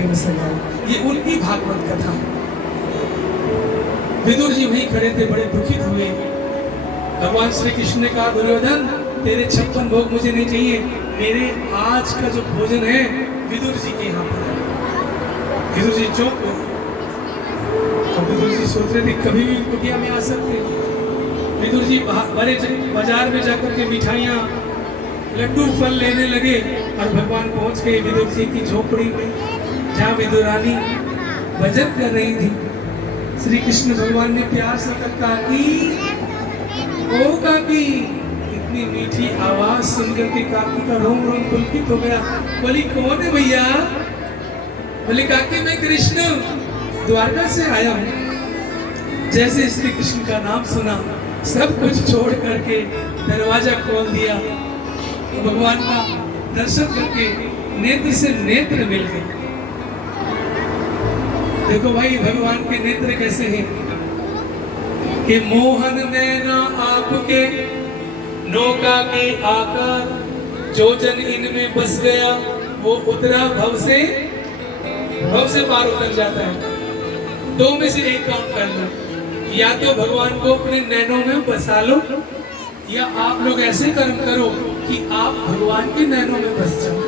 गड्ढे में सजाए। ये उनकी भागवत कथा है। विदुर जी वहीं खड़े थे, बड़े दुखित हुए। भगवान श्री कृष्ण ने कहा, दुर्योधन तेरे 56 भोग मुझे नहीं चाहिए, मेरे आज का जो भोजन है विदुर जी के यहाँ पर है। विदुर जी चौंक गए। अब विदुर जी सोच रहे थे कभी भी कुटिया में आ सकते हैं। विदुर जी बड़े बाजार में जाकर के मिठाइयाँ लड्डू फल लेने लगे और भगवान पहुंच गए विदुर जी की झोपड़ी में, जहाँ विदुरानी भजन कर रही थी। श्री कृष्ण भगवान ने प्यार से कहा, काकी ओ काकी। इतनी मीठी आवाज सुनकर के काकी का रोम रोम पुलकित हो गया। बोली कौन है भैया? बोले काकी मैं कृष्ण द्वारका से आया हूँ। जैसे श्री कृष्ण का नाम सुना सब कुछ छोड़ करके दरवाजा खोल दिया। भगवान का दर्शन करके नेत्र से नेत्र मिल गए। देखो भाई भगवान के नेत्र कैसे हैं कि मोहन नैना आपके नौका के आकार, जो जन इनमें बस गया वो उतरा भव से पार उतर जाता है। दो में से एक काम कर लो, या तो भगवान को अपने नैनों में बसा लो, या आप लोग ऐसे कर्म करो कि आप भगवान के नैनों में बस जाओ।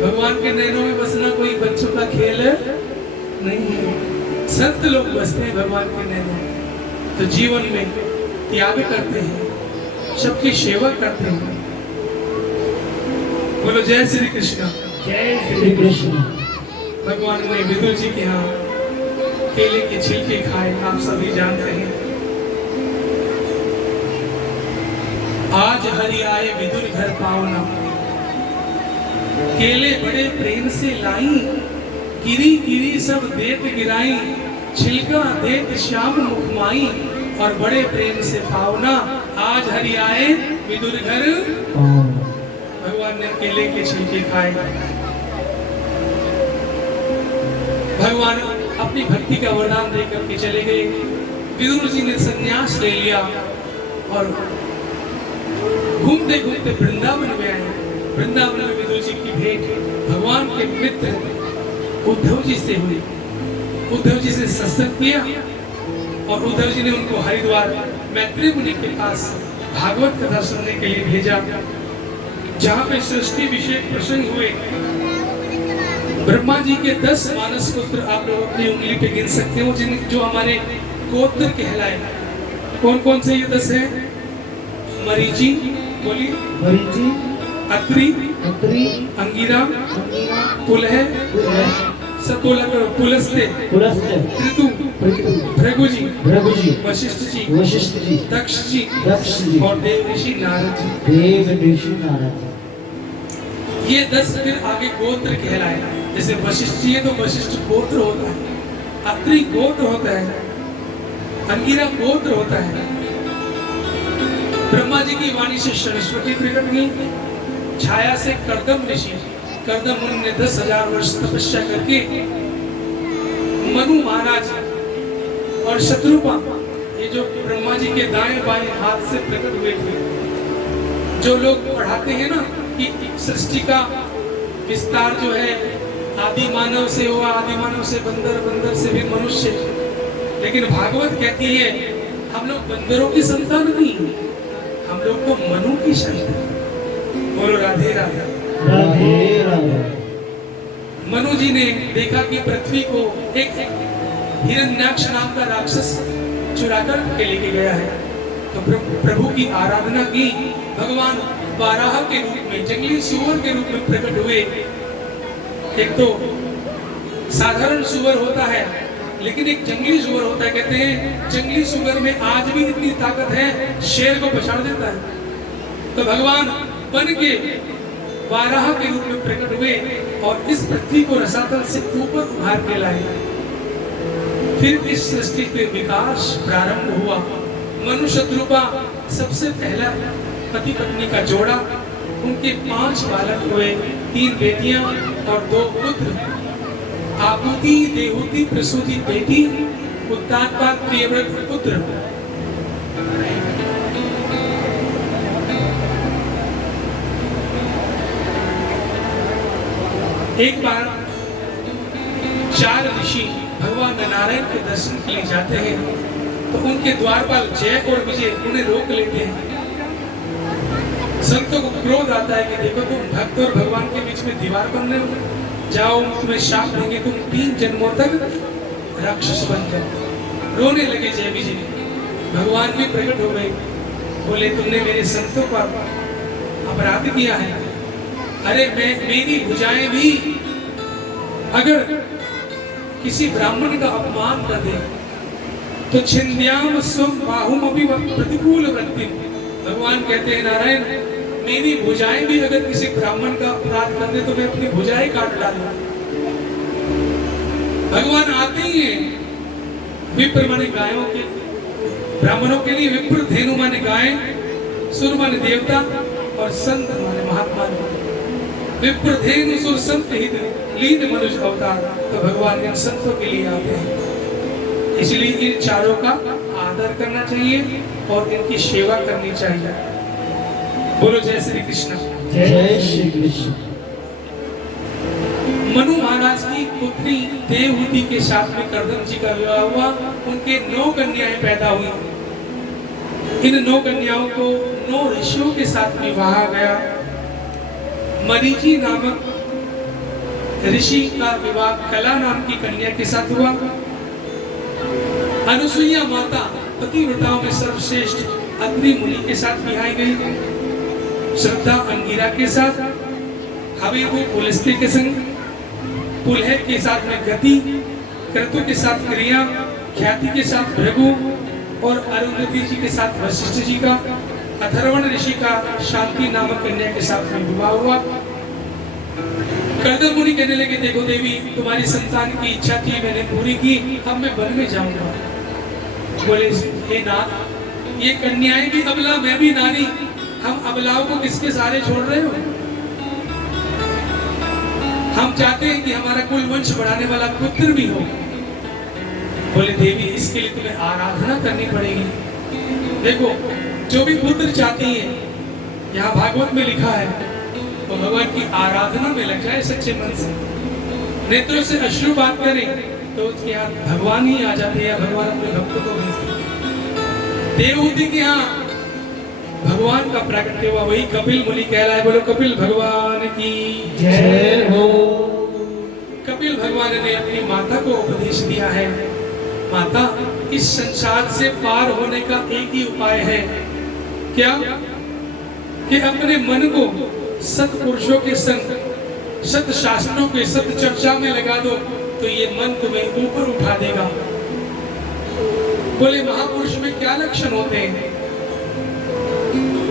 भगवान के नैनों में बसना कोई बच्चों का खेल नहीं है। संत लोग बसते हैं भगवान के नैनों में, तो जीवन में त्याग करते हैं, सबकी सेवा करते हैं। बोलो जय श्री कृष्ण। जय श्री कृष्ण। भगवान ने विदुर जी के यहाँ केले के छिलके खाए, आप सभी जानते हैं। आज हरि आए विदुर घर पावना, केले बड़े प्रेम से लाई, गिरी गिरी सब देत गिराई, छिलका देत श्याम मुखमाई, और बड़े प्रेम से पावना आज हरि आए विदुर घर। भगवान ने केले के छिलके खाए। भगवान अपनी भक्ति का वरदान देकर के चले गए। विदुर जी ने संन्यास ले लिया और घूमते घूमते वृंदावन में आए। वृंदावन में विदुर जी की भेंट भगवान के मित्र उद्धव जी से हुई। उद्धव जी से सत्संग किया और उद्धव जी ने उनको हरिद्वार मैत्री मुनि के पास भागवत कथा सुनने के लिए भेजा, जहाँ पे सृष्टि विषय प्रसंग हुए। ब्रह्मा जी के 10 मानस पुत्र आप लोग अपनी उंगली पे गिन सकते हो, जो हमारे गोत्र कहलाए। कौन कौन से ये 10 हैं? मरीचि, बोलिए। मरीचि, अत्रि, अंगिरा, पुलह, पुलस्त्य, ऋतु, भृगु जी, वशिष्ठ जी, दक्ष जी और देव ऋषि नारद जी। ये 10 फिर आगे गोत्र कहलाए। जैसे वशिष्ठ जी है तो वशिष्ठ गोत्र होता है, अत्रि गोत्र होता है, अंगिरा गोत्र होता है। ब्रह्मा जी की वाणी से सरस्वती प्रकट हुई, छाया से कर्दम ऋषि, कर्दम मुनि ने 10,000 वर्ष तपस्या करके मनु महाराज और शत्रुपा, ये जो ब्रह्मा जी के दाएं बाएं हाथ से प्रकट हुए थे। जो लोग पढ़ाते हैं ना कि सृष्टि का विस्तार जो है आदि मानव से हुआ, आदि मानव से बंदर, बंदर से भी मनुष्य, लेकिन भागवत कहती है हम लोग बंदरों की संतान नहीं, हम लोग तो मनु की संतान। बोलो राधे राधे। राधे राधे। मनु जी ने देखा कि पृथ्वी को एक हिरण्याक्ष नाम का राक्षस चुराकर के लेके गया है, तो प्रभु की आराधना की। भगवान बाराह के रूप में, जंगली सुअर के रूप में प्रकट हुए। एक तो साधारण सुअर होता है, लेकिन एक जंगली सुअर होता है। कहते हैं जंगली सुअर में आज भी इतनी ताकत है, शेर को पछाड़ देता है। तो भगवान बन के बाराह के रूप में प्रकट हुए और इस पृथ्वी को रसातल से ऊपर उभार के लाए। फिर इस सृष्टि पे विकास प्रारंभ हुआ। मनु शत्रुपा सबसे पहला पति पत्नी का जोड़ा, उनके 5 बालक हुए, 3 बेटियां और 2 पुत्र। आहुति, देहुति, प्रसूति बेटी, उत्तानपाद, प्रियव्रत पुत्र। एक बार 4 ऋषि भगवान नारायण के दर्शन के लिए जाते हैं तो उनके द्वारपाल जय और विजय उन्हें रोक लेते हैं। संतों को क्रोध आता है कि देखो तुम भक्त और भगवान के बीच में दीवार बन रहे हो, जाओ तुम्हें शाप देंगे, तुम 3 जन्मों तक राक्षस बनकर। रोने लगे जय विजय। भगवान भी प्रकट हो गए, बोले तुमने मेरे संतों पर अपराध किया है। अरे मेरी भुजाएं भी अगर किसी ब्राह्मण का अपमान कर दे तो छिंद्याम स्वम बाहुम अभी प्रतिकूल वृत्ति। भगवान कहते हैं नारायण, मेरी भुजाएं भी अगर किसी ब्राह्मण का अपराध कर दे तो मैं अपनी भुजाएं काट डालूंगा। भगवान आते ही हैं विप्र माने गायों के, ब्राह्मणों के लिए विप्र, धेनु माने गाय, सुर माने देवता और संत माने महात्मा। विप्र धेनु सुर संत हित लीन मनुष्य अवतार, तो भगवान इन संतों के लिए आते हैं। इसलिए इन चारों का आदर करना चाहिए और इनकी सेवा करनी चाहिए। बोलो जय श्री कृष्ण। जय श्री कृष्ण। मनु महाराज की पुत्री देवहूति के साथ में कर्दम जी का विवाह हुआ। उनके 9 कन्याएं पैदा हुई। इन 9 कन्याओं को 9 ऋषियों के साथ विवाह गया। मरीचि नामक ऋषि का विवाह कला नाम की कन्या के साथ हुआ। अनुसुईया माता पतिव्रताओं में सर्वश्रेष्ठ अत्रि मुनि के साथ विवाही गई। श्रद्धा अंगिरा के साथ, हबीबु पुलस्त्य के संग, पुलह के साथ में गति, क्रतु के साथ क्रिया, ख्याति के साथ भृगु और अरुंधति जी के साथ वशिष्ठ जी का, अथर्वण ऋषि का शांति नामक कन्या के साथ में विवाह हुआ। कर्दम मुनि कहने लगे देखो देवी, तुम्हारी संतान की इच्छा थी, मैंने पूरी की, अब मैं वन में जाऊंगा। बोले हे नाथ, ये कन्याएं भी अबला, मैं भी नारी, हम अबलाओं को किसके सहारे छोड़ रहे हो? हम चाहते हैं कि हमारा कुल वंश बढ़ाने वाला पुत्र भी हो। बोले देवी, इसके लिए तुम्हें आराधना करनी पड़ेगी। देखो जो भी पुत्र चाहती है, यहाँ भागवत में लिखा है, तो भगवान की आराधना में लग जाए सच्चे मन से, नेत्रों से अश्रु बात करें तो उसके यहाँ भगवान ही आ जाते हैं, भगवान अपने भक्त को भेजते हैं। देवहूति के यहाँ भगवान का प्राकट्य हुआ, वही कपिल मुनि कहलाए। बोलो कपिल भगवान की जय हो। कपिल भगवान ने अपनी माता को उपदेश दिया है, माता इस संसार से पार होने का एक ही उपाय है। क्या? कि अपने मन को सत्पुरुषों के संग, सत शास्त्रों के सत चर्चा में लगा दो तो ये मन तुम्हें ऊपर उठा देगा। बोले महापुरुष में क्या लक्षण होते हैं?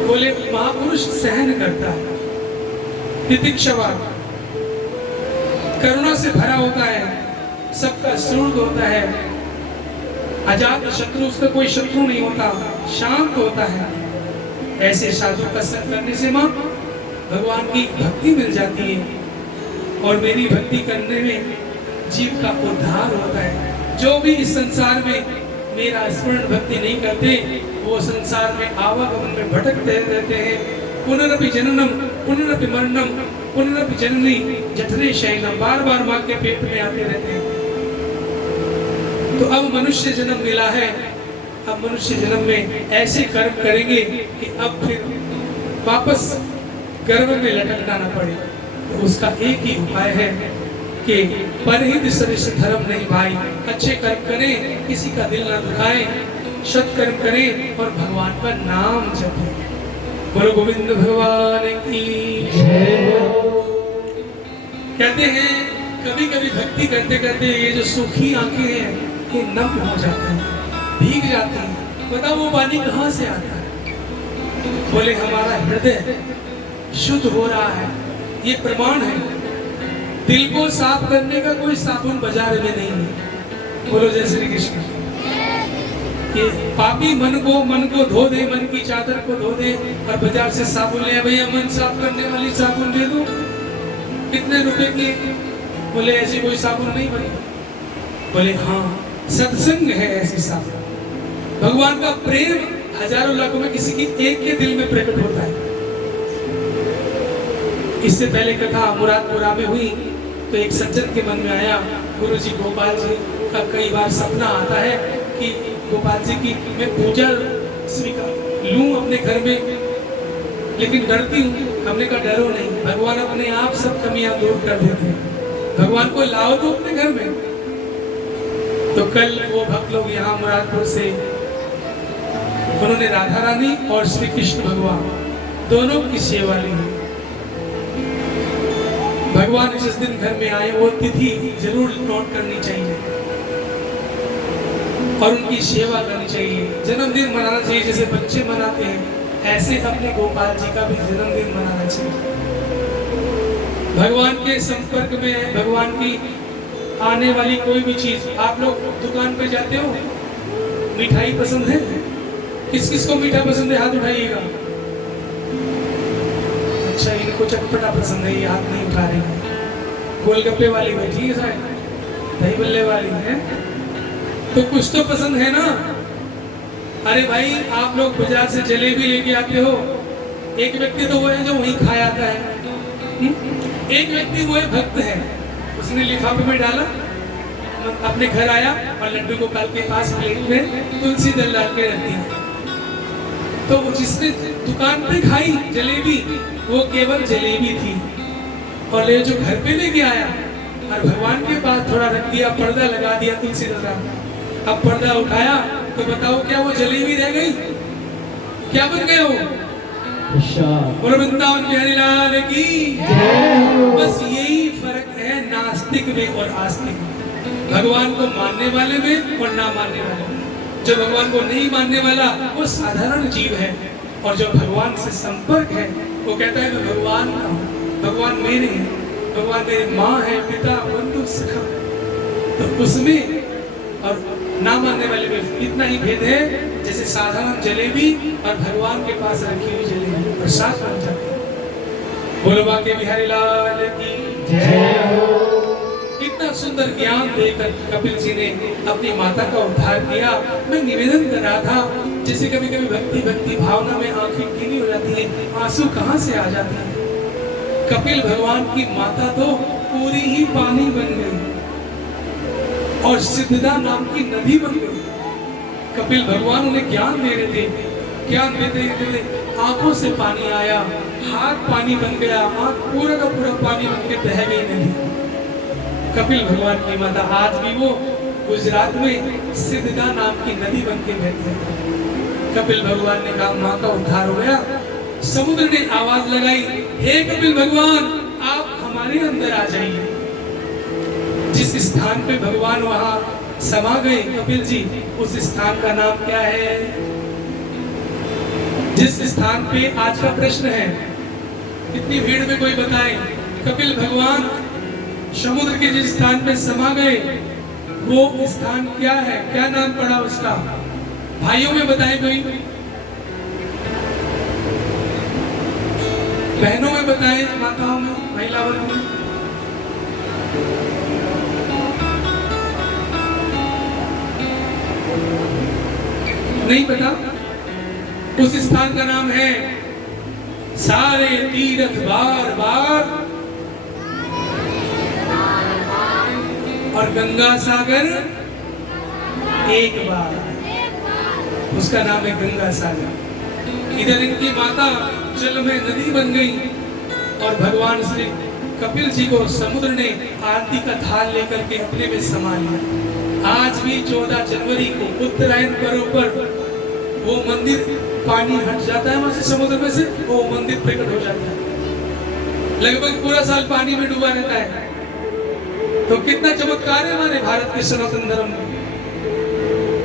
बोले महापुरुष सहन करता है, तितिक्षवा, करुणा से भरा होता है, सबका सुहृद होता है, अजात शत्रु, उसका कोई शत्रु नहीं होता, शांत होता है। ऐसे साधु का संग करने से मां भगवान की भक्ति मिल जाती है और मेरी भक्ति करने में जीव का उद्धार होता है। जो भी इस संसार में मेरा स्मरण भक्ति नहीं करते वो संसार में आवागमन में भटकते रहते हैं। पुनरपि जननम पुनरपि मरणम पुनरपि जननी जठरे शयनम, बार बार मां के पेट में आते रहते हैं। तो अब मनुष्य जन्म मिला है, अब मनुष्य जन्म में ऐसे कर्म करेंगे कि अब फिर वापस गर्भ में लटकना न पड़े। तो उसका एक ही उपाय है कि परहित सरिष धर्म नहीं भाई, अच्छे कर्म करें, किसी का दिल न दुखाएं, सत्कर्म करें और भगवान का नाम जपें। बोलो गोविंद भगवान की जय। कहते हैं कभी कभी भक्ति करते करते ये जो सूखी आंखें हैं ये नम हो जाती हैं, भीग जाती हैं। बताओ वो पानी कहाँ से आता है? बोले हमारा हृदय शुद्ध हो रहा है, ये प्रमाण है। दिल को साफ करने का कोई साबुन बाजार में नहीं है। बोलो जय श्री कृष्ण। कि पापी मन को धो दे, मन की चादर को धो दे और बाजार से साबुन ले, भैया मन साफ करने वाली साबुन दे दो, कितने रुपए की? बोले ऐसी कोई साबुन नहीं बनी। बोले हाँ, सत्संग है ऐसी साबुन। भगवान का प्रेम हजारों लाखों में किसी की एक के दिल में प्रकट होता है। इससे पहले कथा मुरादपुरा में हुई तो एक सज्जन के मन में आया, गुरु जी गोपाल जी का कई बार सपना आता है कि गोपाल जी की मैं पूजा स्वीकार लूं अपने घर में, लेकिन डरती हूँ। हमने कहा डरो नहीं, भगवान अपने आप सब कमियां दूर कर देते हैं, भगवान को लाओ तो अपने घर में। तो कल वो भक्त लोग यहाँ मुरादपुर से, उन्होंने राधा रानी और श्री कृष्ण भगवान दोनों की सेवा ली। भगवान जिस दिन घर में आए वो तिथि जरूर नोट करनी चाहिए और उनकी सेवा करनी चाहिए। जन्मदिन मनाना चाहिए, जैसे बच्चे मनाते हैं ऐसे अपने गोपाल जी का भी जन्मदिन मनाना चाहिए। भगवान के संपर्क में है, भगवान की आने वाली कोई भी चीज, आप लोग दुकान पे जाते हो, मिठाई पसंद है? किस किस को मीठा पसंद है, हाथ उठाइएगा। अच्छा, इनको चटपटा पसंद है, ये हाथ नहीं उठा रहे हैं। गोलगप्पे वाली बैठी है शायद, दही बल्ले वाली है, तो कुछ तो पसंद है ना। अरे भाई, आप लोग बाजार से जलेबी लेके आते हो, एक व्यक्ति तो वो है जो वहीं खा आता है, एक व्यक्ति वो है भक्त है, उसने लिफाफे में डाला, अपने घर आया और लड्डू गोपाल के पास प्लेट में तुलसी दल डाल के रख दिया। तो जिसने दुकान पे खाई जलेबी, वो केवल जलेबी थी, और ले जो घर पे लेके आया और भगवान के पास थोड़ा रख दिया, पर्दा लगा दिया तुलसी दल। अब पर्दा उठाया तो बताओ, क्या वो जलेबी रह गई? क्या बन गया वो? और वृंदावन बिहारी लाल की बस यही फर्क है नास्तिक में और आस्तिक में, भगवान को मानने वाले में और ना मानने वाले में। जो भगवान को नहीं मानने वाला वो साधारण जीव है, और जो भगवान से संपर्क है वो कहता है मैं भगवान का हूँ, भगवान मेरे हैं, भगवान मेरी माँ है, पिता, बंधु, सखा। तो उसमें और ना मानने वाले में इतना ही भेद है, जैसे साधारण जलेबी और भगवान के पास रखी हुई जलेबी प्रसाद बन जाती है। बोलो बाके बिहारी लाल की जय हो। इतना सुंदर ज्ञान देकर कपिल जी ने अपनी माता का उद्धार किया। मैं निवेदन कर रहा था, जैसे कभी कभी भक्ति भावना में आंखें गीली हो जाती है, आंसू कहाँ से आ जाते हैं। कपिल भगवान की माता तो पूरी ही पानी बन गई और सिद्धदा नाम की नदी बन गई। कपिल भगवान उन्हें ज्ञान दे रहे थे, ज्ञान देते आंखों से पानी आया, हाथ पानी बन गया, आंख पूरा का पूरा पानी बन के बह गई नदी। कपिल भगवान की माता आज भी वो गुजरात में सिद्धदा नाम की नदी बन के बहती है। कपिल भगवान ने कहा माँ का उद्धार हो गया। समुद्र ने आवाज लगाई, हे कपिल भगवान आप हमारे अंदर आ जाइए। जिस स्थान पे भगवान वहां समा गए कपिल जी, उस स्थान का नाम क्या है? जिस स्थान पे आज का प्रश्न है, इतनी भीड़ में कोई बताए, कपिल भगवान समुद्र के जिस स्थान पे समा गए वो स्थान क्या है? क्या नाम पड़ा उसका? भाइयों में बताए कोई, बहनों में बताए, माताओं में, महिला वर्ग में। नहीं पता? उस स्थान का नाम है सारे तीर्थ बार बार और गंगा सागर एक बार, उसका नाम है गंगा सागर। इधर इनकी माता जल में नदी बन गई और भगवान श्री कपिल जी को समुद्र ने आरती का थाल लेकर के अपने में समा लिया। आज भी 14 जनवरी को उत्तरायण पर्व पर वो मंदिर पानी हट जाता है वहां से, समुद्र में से वो मंदिर प्रकट हो जाता है। लगभग पूरा साल पानी में डूबा रहता है। तो कितना चमत्कार है हमारे भारत के सनातन धर्म में,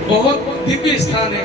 बहुत दिव्य स्थान है।